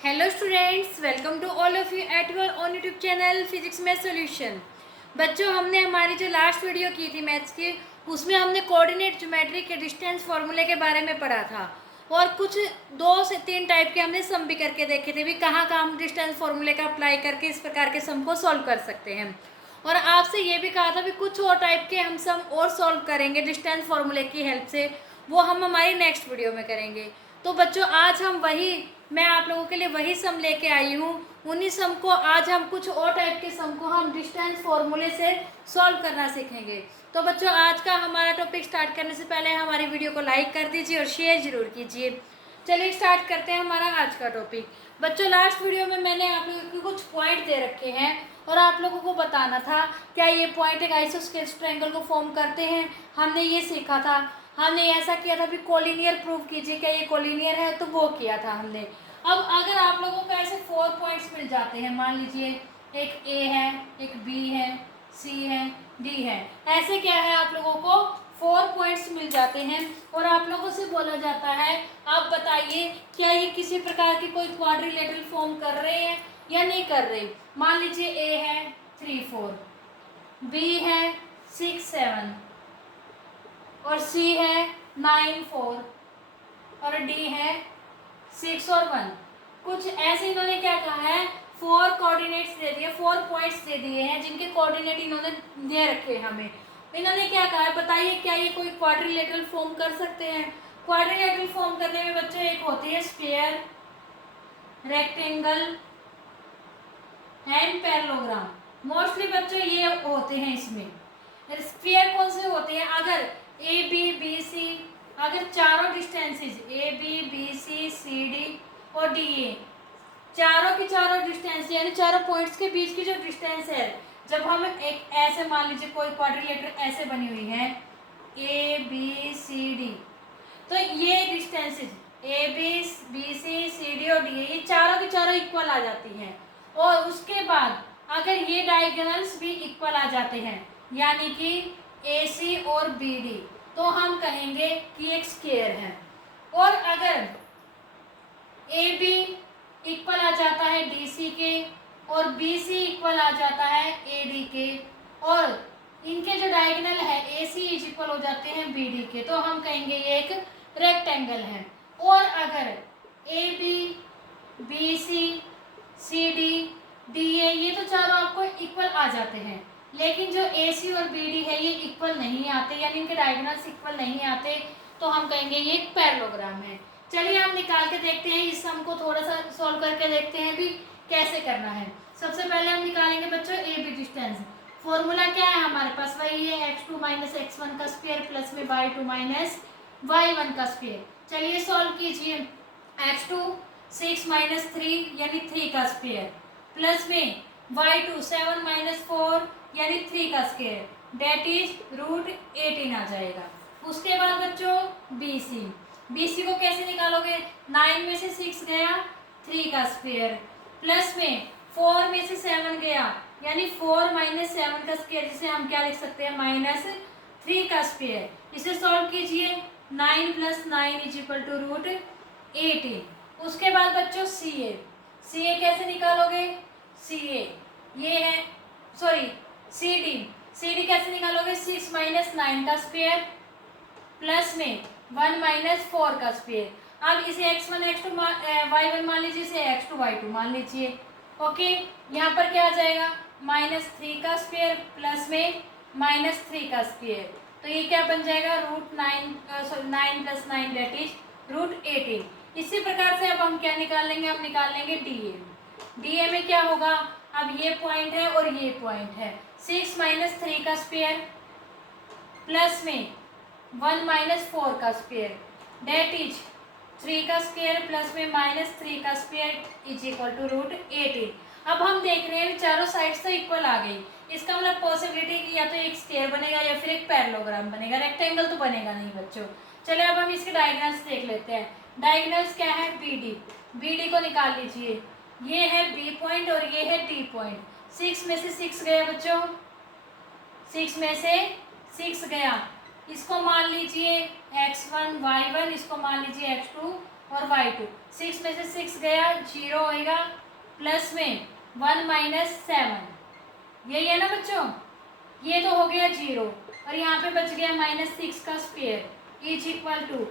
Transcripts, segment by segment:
Hello students, welcome to all of you at your own YouTube channel physics math solution. बच्चों, हमने हमारी जो last video की थी मैथ्स की, उसमें हमने कोऑर्डिनेट ज्योमेट्री के डिस्टेंस फार्मूले के बारे में पढ़ा था और कुछ 2 से 3 टाइप के हमने सम भी करके देखे थे भी कहाँ कहाँ हम डिस्टेंस फार्मूले का अप्लाई करके इस प्रकार के सम को सॉल्व कर सकते हैं। और आपसे ये भी कहा था भी कुछ और टाइप के हम सम और सॉल्व करेंगे डिस्टेंस फार्मूले की हेल्प से, वो हम हमारी नेक्स्ट वीडियो में करेंगे। तो बच्चों, आज हम मैं आप लोगों के लिए वही सम लेके आई हूँ। उन्हीं सम को आज हम कुछ और टाइप के सम को हम डिस्टेंस फॉर्मूले से सॉल्व करना सीखेंगे। तो बच्चों, आज का हमारा टॉपिक स्टार्ट करने से पहले हमारी वीडियो को लाइक कर दीजिए और शेयर जरूर कीजिए। चलिए स्टार्ट करते हैं हमारा आज का टॉपिक। बच्चों, लास्ट वीडियो में मैंने आप लोगों को कुछ पॉइंट दे रखे हैं और आप लोगों को बताना था क्या ये पॉइंट एक आइसोस्केलेस ट्रायंगल को फॉर्म करते हैं। हमने ये सीखा था, हमने ऐसा किया था भी कोलिनियर प्रूव कीजिए क्या ये कोलिनियर है, तो वो किया था हमने। अब अगर आप लोगों को ऐसे 4 पॉइंट्स मिल जाते हैं, मान लीजिए एक ए है, एक बी है, सी है, डी है, ऐसे क्या है आप लोगों को 4 पॉइंट्स मिल जाते हैं और आप लोगों से बोला जाता है आप बताइए क्या ये किसी प्रकार की कोई क्वाड्रिलेटरल फॉर्म कर रहे हैं या नहीं कर रहे। मान लीजिए ए है 3 4, बी है 6 7 और सी है 9 4 और डी है 6 और 1। कुछ ऐसे इन्होंने क्या कहा है, 4 कोऑर्डिनेट्स दे दिए, 4 पॉइंट्स दे दिए हैं जिनके कोऑर्डिनेट इन्होंने दे रखे हैं हमें। इन्होंने क्या कहा है, बताइए क्या ये कोई क्वाड्रिलेटरल फॉर्म कर सकते हैं। क्वाड्रिलेटरल फॉर्म करने में बच्चों एक होती है sphere, rectangle and parallelogram. Mostly बच्चों ये होते हैं इसमें। स्फीयर कौन से होते हैं, अगर ए बी बी सी, अगर चारों distances A B B C C D और डी ए, चारों की चारों डिस्टेंस यानी चारों पॉइंट्स के बीच की जो डिस्टेंस है, जब हम एक ऐसे मान लीजिए कोई क्वाड्रिलेटरल ऐसे बनी हुई है ए बी सी डी, तो ये distances A B B C C D और डी ए, ये चारों की चारों इक्वल आ जाती हैं। और उसके बाद अगर ये डायगोनल्स भी इक्वल आ जाते हैं यानी कि ए सी और बी डी, तो हम कहेंगे कि एक स्क्वायर है। और अगर ए बी इक्वल आ जाता है डी सी के और बी सी इक्वल आ जाता है ए डी के और इनके जो डायगोनल है ए सी इज इक्वल हो जाते हैं बी डी के, तो हम कहेंगे ये एक रेक्टेंगल है। और अगर A B B C C D D A, ये तो चारों आपको इक्वल आ जाते हैं, लेकिन जो ए सी और बी डी है ये इक्वल नहीं आते यानी इनके डायगोनल्स इक्वल नहीं आते, तो हम कहेंगे ये एक पैरेललोग्राम है। चलिए हम निकाल के देखते हैं, इस सम को थोड़ा सा सॉल्व करके देखते हैं भी कैसे करना है। सबसे पहले हम निकालेंगे बच्चों ए बी डिस्टेंस। फॉर्मूला क्या है हमारे पास, वही है x2 माइनस x1 का स्क्वायर प्लस में y2 माइनस y1 का स्क्वायर। चलिए सॉल्व कीजिए। x2 6 माइनस 3 यानी 3 का स्क्वायर प्लस में y2 7 माइनस 4 यानी 3 का स्क्वायर, डेट इज √18 आ जाएगा। उसके बाद बच्चों BC को कैसे निकालोगे, 9 में से 6 गया 3 का स्क्वायर प्लस में 4 में से 7 गया यानी 4 माइनस 7 का स्क्वायर, जिसे हम क्या लिख सकते हैं -3 का स्क्वायर। इसे सॉल्व कीजिए, 9 + 9 इज इक्वल टू √18। उसके बाद बच्चों CA कैसे निकालोगे, CA ये है CD कैसे निकालोगे, 6 माइनस 9 का स्क्वायर प्लस में 1 माइनस 4 का स्क्वायर। अब इसे x1 x2 y1 मान लीजिए, इसे x2 y2 मान लीजिए। ओके, यहाँ पर क्या आ जाएगा -3 का स्क्वायर प्लस में -3 का स्क्वायर, तो ये क्या बन जाएगा √9 + 9 डेट इज √18। इसी प्रकार से अब हम क्या निकाल लेंगे, हम निकाल लेंगे DA में क्या होगा, अब ये पॉइंट है और ये पॉइंट है, 6 माइनस 3 का स्क्वायर प्लस में 1 माइनस 4 का स्क्वायर डेट इज 3 का स्क्वायर प्लस में -3 का स्क्वायर इज इक्वल टू √18। अब हम देख रहे हैं चारों साइड्स तो इक्वल आ गई, इसका मतलब पॉसिबिलिटी कि या तो एक स्क्वायर बनेगा या फिर एक पैरेललोग्राम बनेगा, रेक्टेंगल तो बनेगा नहीं बच्चों। चलिए अब हम इसके डायगोनल्स देख लेते हैं। डायगोनल्स क्या है, BD को निकाल लीजिए, ये है B पॉइंट और ये है D पॉइंट। 6 में से 6 गया बच्चों, 6 में से 6 गया, इसको मान लीजिए x1 y1, इसको मान लीजिए x2 और y2। 6 में से 6 गया, 0 होएगा, प्लस में 1 माइनस 7, यही है ना बच्चों, ये तो हो गया 0, और यहाँ पे बच गया -6 का स्क्वायर इज इक्वल टू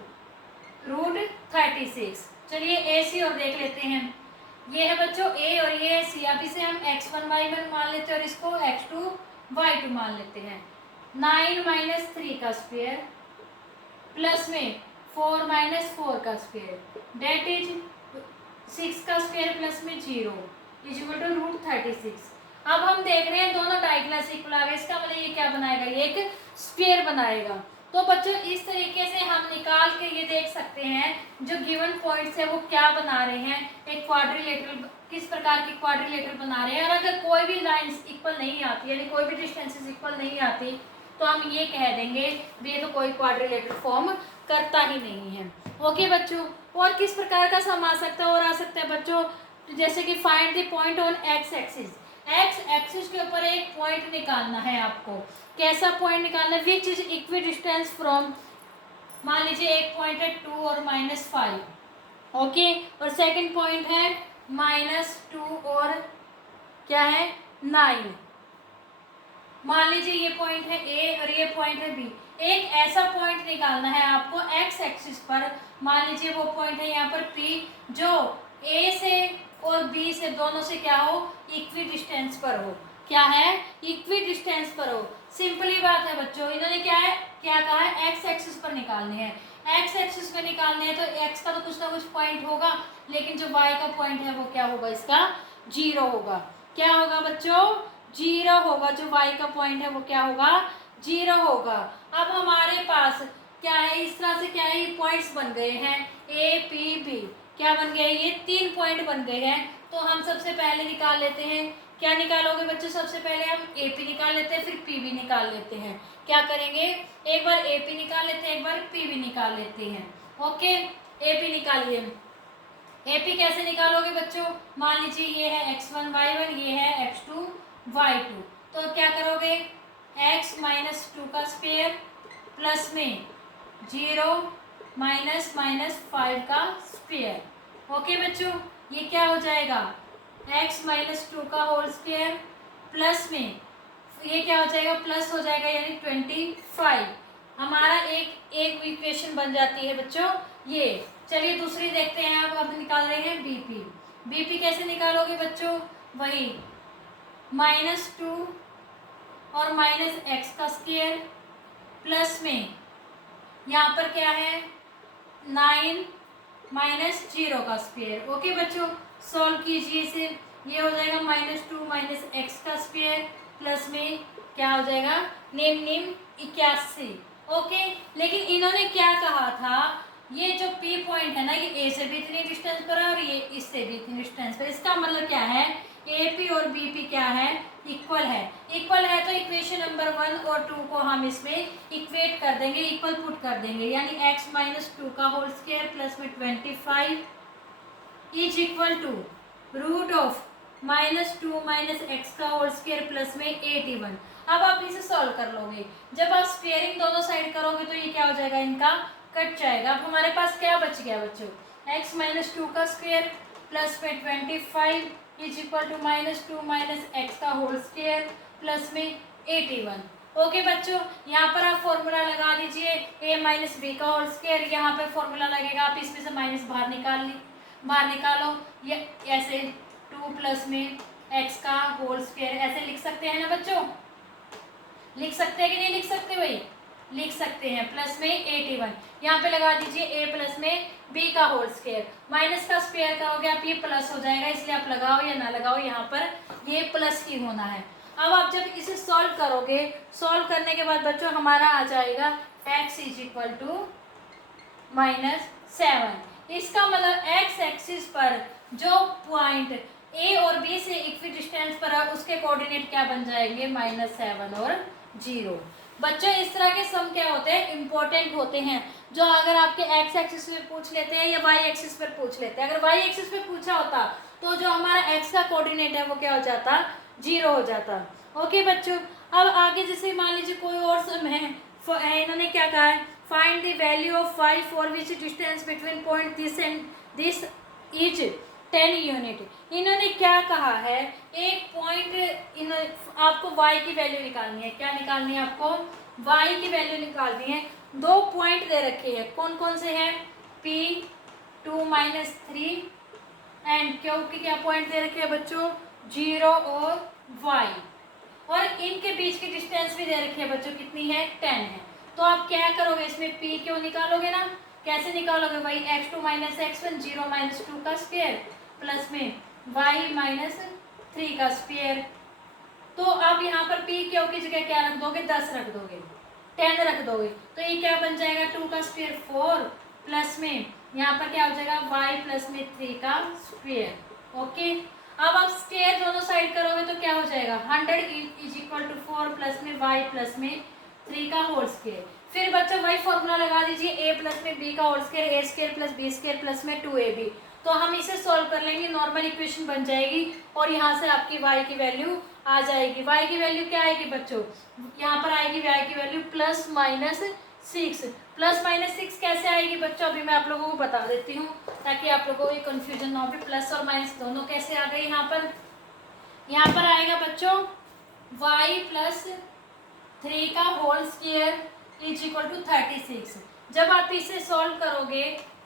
√36। चलिए ए सी और देख लेते हैं। ये है बच्चों ए और ये है सी। अब इसे हम x1 y1 मान लेते हैं और इसको x2 y2 मान लेते हैं। 9 माइनस 3 का स्क्वायर प्लस में 4 माइनस 4 का स्क्वायर डेट इज 6 का स्क्वायर प्लस में 0 इज इक्वल टू √36। अब हम देख रहे हैं दोनों डायगोनल इक्वल आ गए, इसका मतलब ये क्या बनाएगा, ये एक स्क्वायर बनाएगा। तो बच्चों इस तरीके से हम निकाल के ये देख सकते हैं जो गिवन पॉइंट्स है वो क्या बना रहे हैं, एक क्वाड्रिलेटरल, किस प्रकार की क्वाड्रिलेटरल बना रहे हैं। और अगर कोई भी लाइंस इक्वल नहीं आती, यानी कोई भी डिस्टेंसेस इक्वल नहीं आती, तो हम ये कह देंगे ये तो कोई क्वाड्रिलेटरल फॉर्म करता ही नहीं है। ओके बच्चों, और किस प्रकार का सम आ सकता है और आ सकता है बच्चों, जैसे कि find the point on x axis. X axis के ऊपर एक पॉइंट निकालना है आपको। कैसा पॉइंट निकालना है, which is equi distance from, मान लीजिए एक पॉइंट है 2 और -5, ओके, और सेकंड पॉइंट है -2 और क्या है 9। मान लीजिए ये पॉइंट है ए और ये पॉइंट है बी। एक ऐसा पॉइंट निकालना है आपको एक्स एक्सिस पर, मान लीजिए वो पॉइंट है यहाँ पर पी, जो ए से और बी से दोनों से क्या हो, इक्वी डिस्टेंस पर हो। क्या है, इक्वी डिस्टेंस पर हो। सिंपली बात है बच्चों, इन्होंने क्या कहा है, एक्स एक्सिस पर निकालने हैं। एक्स एक्सिस पर निकालने हैं तो एक्स का तो कुछ ना कुछ पॉइंट होगा, लेकिन जो वाई का पॉइंट है वो क्या होगा, इसका 0 होगा। क्या होगा बच्चों, 0 होगा। जो वाई का पॉइंट है वो क्या होगा, 0 होगा। अब हमारे पास क्या है, इस तरह से क्या है, ये पॉइंट्स बन गए हैं ए पी बी, क्या बन गए, ये 3 पॉइंट बन गए हैं। तो हम सबसे पहले निकाल लेते हैं, क्या निकालोगे बच्चों, सबसे पहले हम ए पी निकाल लेते हैं, फिर पी बी निकाल लेते हैं। क्या करेंगे, एक बार ए पी निकाल लेते हैं, एक बार पी बी निकाल लेते हैं। ओके, ए पी निकालिए। ए पी कैसे निकालोगे बच्चों, मान लीजिए ये है x1 y1, ये है x2 y2। तो क्या करोगे, x -2 का स्क्वायर प्लस में 0 -5 का स्क्वायर। ओके बच्चों, ये क्या हो जाएगा, x -2 का होल स्क्वायर प्लस में ये क्या हो जाएगा, प्लस हो जाएगा, यानी 25। हमारा एक इक्वेशन बन जाती है बच्चों ये। चलिए दूसरी देखते हैं। अब निकाल रहे हैं बीपी। बीपी कैसे निकालोगे बच्चों, वही -2 और -x का स्क्वायर प्लस में यहाँ पर क्या है 9 -0 का स्क्वायर। ओके बच्चों, सॉल्व कीजिए इसे। ये हो जाएगा -2 -x का स्क्वायर प्लस में क्या हो जाएगा, निम 81। ओके, लेकिन इन्होंने क्या कहा था, ये जो P पॉइंट है ना, ये A से भी इतनी डिस्टेंस पर है और ये इससे भी इतनी डिस्टेंस पर। इसका मतलब क्या है, AP और BP क्या है, इक्वल है। इक्वल है तो इक्वेशन नंबर 1 और 2 को हम इसमें इक्वेट कर देंगे, इक्वल पुट कर देंगे, यानी x -2 का होल स्क्वायर प्लस में 25 इज इक्वल टू √2 -x का होल स्क्वायर प्लस में 81। अब आप इसे सॉल्व कर लोगे। जब आप स्क्वेयरिंग दोनों साइड करोगे तो ये क्या हो जाएगा, इनका कट जाएगा। अब हमारे पास क्या बच गया बच्चों, x -2 का स्क्वायर प्लस में 25 इज इक्वल टू -2 -x का होल स्क्वायर प्लस में 81। ओके बच्चों, यहाँ पर आप फॉर्मूला लगा दीजिए, a b का होल स्क्वायर, यहाँ पर फॉर्मूला लगेगा, आप इसमें से माइनस बाहर निकालो, ये ऐसे 2 प्लस में x का होल स्क्वायर, ऐसे लिख सकते हैं ना बच्चों, लिख सकते हैं कि नहीं लिख सकते भाई, लिख सकते हैं, प्लस में 81। यहाँ पे लगा दीजिए a प्लस में b का होल स्क्वायर, माइनस का स्क्वायर करोगे आप ये प्लस हो जाएगा, इसलिए आप लगाओ या ना लगाओ, यहाँ पर ये प्लस ही होना है। अब आप जब इसे सॉल्व करोगे, सॉल्व करने के बाद बच्चों हमारा आ जाएगा x इज इक्वल टू -7। इसका मतलब x एक्सिस पर जो पॉइंट a और b से इक्वी डिस्टेंस पर है उसके कोऑर्डिनेट क्या बन जाएंगे, -7 और 0। बच्चों इस तरह के सम क्या होते हैं, इंपॉर्टेंट होते हैं, जो अगर आपके x एक्सिस पे पूछ लेते हैं या y एक्सिस पर पूछ लेते हैं। अगर y एक्सिस पे पूछा होता तो जो हमारा x का कोऑर्डिनेट है वो क्या हो जाता, 0 हो जाता। ओके बच्चों, अब आगे जैसे मान लीजिए कोई और सम है, इन्होंने क्या कहा है, find the value of y for which distance between point this and this is 10 unit. इन्होंने क्या कहा है, एक पॉइंट आपको y की वैल्यू निकालनी है। क्या निकालनी है आपको? y की वैल्यू निकालनी है। दो पॉइंट दे रखे हैं, कौन कौन से हैं? P 2 - 3 एंड Q के क्या पॉइंट दे रखे हैं बच्चों? 0 और y, और इनके बीच की डिस्टेंस भी दे रखी है बच्चों, कितनी है? 10 है। तो आप क्या करोगे, इसमें P Q निकालोगे ना। कैसे निकालोगे भाई? x2 - x1 0 - 2 का स्क्वायर प्लस में y - 3 का स्क्वायर। तो आप यहाँ पर P Q की जगह क्या रख दोगे? 10 रख दोगे, 10 रख दोगे। तो ये क्या बन जाएगा? 2 का स्क्वायर 4 प्लस में यहाँ पर क्या हो जाएगा? y प्लस में 3 का स्क्वायर। ओके, अब आप स्क्वायर दोनों साइड करोगे तो क्या हो जाएगा? 100 इज इक्वल टू 4 प्लस में y प्लस में 3 का होल स्क्वायर। फिर बच्चों वही फॉर्मूला लगा दीजिए, a प्लस में b का whole square, a square plus b square plus में 2ab। तो हम इसे सॉल्व कर लेंगे, नॉर्मल इक्वेशन बन जाएगी और यहाँ से आपकी y की वैल्यू आ जाएगी। y की वैल्यू क्या आएगी बच्चों? यहाँ पर आएगी y की वैल्यू +-6। +-6 कैसे आएगी बच्चों? अभी मैं आप लोगों को बता देती हूँ ताकि आप लोगों को ये कंफ्यूजन ना हो कि प्लस और माइनस दोनों कैसे आ गए। यहाँ पर आएगा बच्चों y + 3 का whole square is equal to 36। जब आप इसे सॉल्व करोगे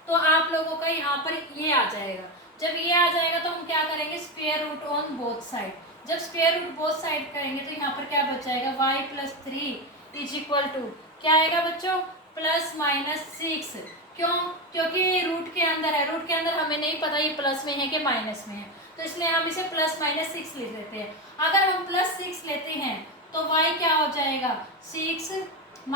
तो आप लोगों का यहाँ पर ये आ जाएगा। जब ये आ जाएगा तो हम क्या करेंगे? Square root on both side. जब स्क्वायर रूट बोथ साइड करेंगे तो यहाँ पर क्या बच जाएगा? y + 3 इज इक्वल टू क्या आएगा बच्चों? +-6। क्यों? क्योंकि रूट के अंदर है, रूट के अंदर हमें नहीं पता ये प्लस में है कि माइनस में है, तो इसलिए हम इसे +-6 लिख देते हैं। अगर हम +6 लेते हैं तो y क्या हो जाएगा? 6 -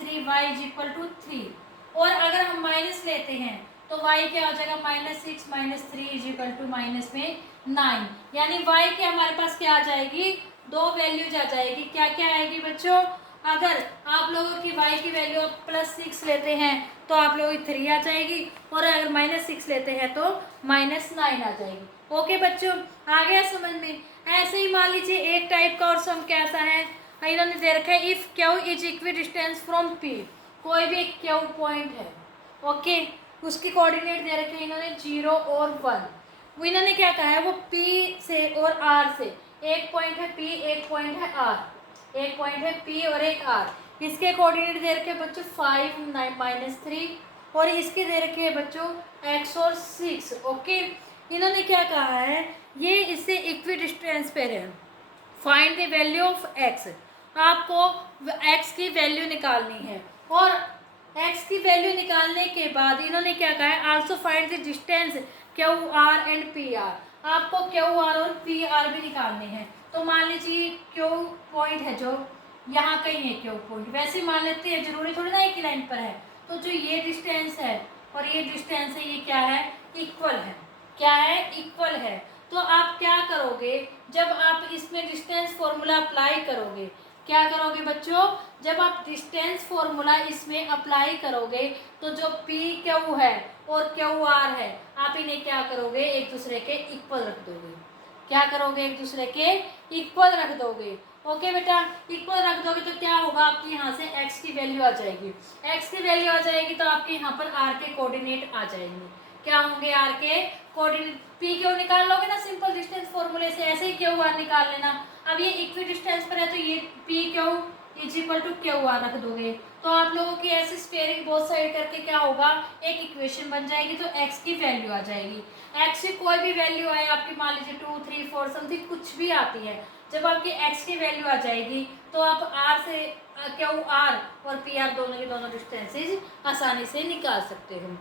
3y इज इक्वल टू 3। और अगर हम माइनस लेते हैं तो y क्या हो जाएगा? -6 - 3 इज इक्वल टू -9। यानी y के हमारे पास क्या आ जाएगी? दो वैल्यूज आ जाएगी। क्या क्या आएगी बच्चों? अगर आप लोगों की y की वैल्यू +6 लेते हैं तो आप लोगों की 3 आ जाएगी, और अगर -6 लेते हैं तो -9 आ जाएगी। ओके बच्चों, आ गया समझ में? ऐसे ही मान लीजिए एक टाइप का और सम कैसा है, इन्होंने दे रखा है if Q is equi distance from P। कोई भी एक Q पॉइंट है, ओके, उसकी कोऑर्डिनेट दे रखे हैं इन्होंने 0 और 1। वो इन्होंने क्या कहा है? वो P से और R से, एक पॉइंट है P, एक पॉइंट है R, एक पॉइंट है P और एक R। इसके कोऑर्डिनेट दे रखे हैं बच्चों 5 - 3, और इसके दे रखे हैं बच्चों x और 6। ओके, इन्होंने क्या कहा है? ये इससे इक्वी डिस्टेंस पे है। Find the value of x। आपको x की वैल्यू निकालनी है, और x की वैल्यू निकालने के बाद इन्होंने क्या कहा है? Also find the distance QR and PR। आपको QR और PR भी निकालने हैं। तो मान लीजिए Q पॉइंट है जो यहाँ कहीं है, Q पॉइंट वैसे ही मान लेते हैं, जरूरी थोड़ी ना एक ही लाइन पर है। तो जो ये डिस्टेंस है और ये डिस्टेंस है, ये क्या है? इक्वल है। क्या है? इक्वल है। तो आप क्या करोगे? जब आप इसमें डिस्टेंस फॉर्मूला अप्लाई करोगे, क्या करोगे बच्चों? जब आप डिस्टेंस फॉर्मूला इसमें अप्लाई करोगे तो जो PQ है और QR है, आप इन्हें क्या करोगे? एक दूसरे के इक्वल रख दोगे। क्या करोगे? एक दूसरे के इक्वल रख दोगे। ओके बेटा, इक्वल रख दोगे तो क्या होगा? आपकी यहाँ से x की वैल्यू आ जाएगी। x की वैल्यू आ जाएगी तो आपके यहाँ पर r के कोऑर्डिनेट आ जाएंगे। क्या होंगे? r के कोऑर्डिनेट। PQ निकाल लोगे ना सिंपल डिस्टेंस फॉर्मूले से, ऐसे ही QR निकाल लेना। अब ये इक्वी डिस्टेंस पर है तो ये PQ is equal to QR रख दोगे, तो आप लोगों की ऐसे स्क्वायरिंग बोथ साइड करके क्या होगा? एक इक्वेशन बन जाएगी। तो x की वैल्यू आ जाएगी। x की कोई भी वैल्यू आए आपकी, मान लीजिए 2, 3, 4 समथिंग कुछ भी आती है, जब आपकी x की वैल्यू आ जाएगी तो आप r से QR और PR दोनों के दोनों डिस्टेंसेज आसानी से निकाल सकते हो।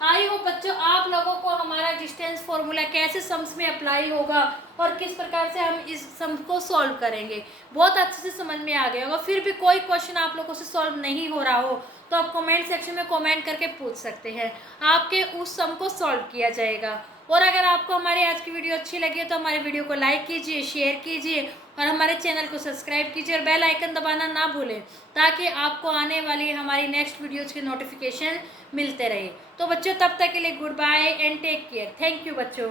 आई होप बच्चों आप लोगों को हमारा डिस्टेंस फॉर्मूला कैसे सम्स में अप्लाई होगा और किस प्रकार से हम इस सम को सॉल्व करेंगे बहुत अच्छे से समझ में आ गया होगा। फिर भी कोई क्वेश्चन आप लोगों से सॉल्व नहीं हो रहा हो तो आप कमेंट सेक्शन में कमेंट करके पूछ सकते हैं, आपके उस सम को सॉल्व किया जाएगा। और अगर आपको हमारी आज की वीडियो अच्छी लगी तो हमारे वीडियो को लाइक कीजिए, शेयर कीजिए और हमारे चैनल को सब्सक्राइब कीजिए और बेल आइकन दबाना ना भूलें ताकि आपको आने वाली हमारी नेक्स्ट वीडियोज़ के नोटिफिकेशन मिलते रहे। तो बच्चों तब तक के लिए good bye and take care. Thank you बच्चों।